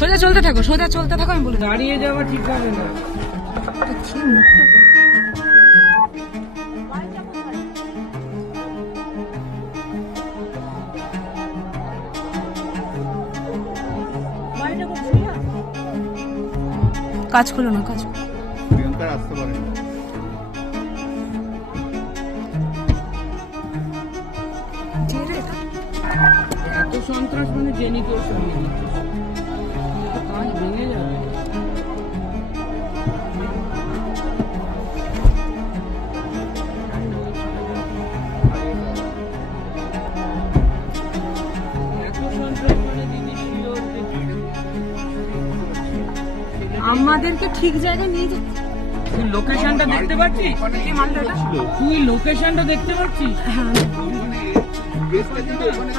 সোজা চলতে থাকো, সোজা চলতে থাকো, আমি বলে দেবো। দাঁড়িয়ে যাওয়া ঠিক হবে না। কি মুখটা। কাজ করো না, কাজ করো। প্রিয়াঙ্কার আসতে পারে না। এত সন্ত্রাস মানে জেনি কেউ সঙ্গে দিচ্ছে, কাজ ভেঙে যাবে। এত সন্ত্রাস মানে দিদি শিওর আমাদেরকে ঠিক জায়গায় নিয়ে যাচ্ছে। তুই লোকেশনটা দেখতে পাচ্ছিস? কি মালটা? তুই লোকেশনটা দেখতে পাচ্ছিস? হ্যাঁ। বেসটা কিন্তু ওখানে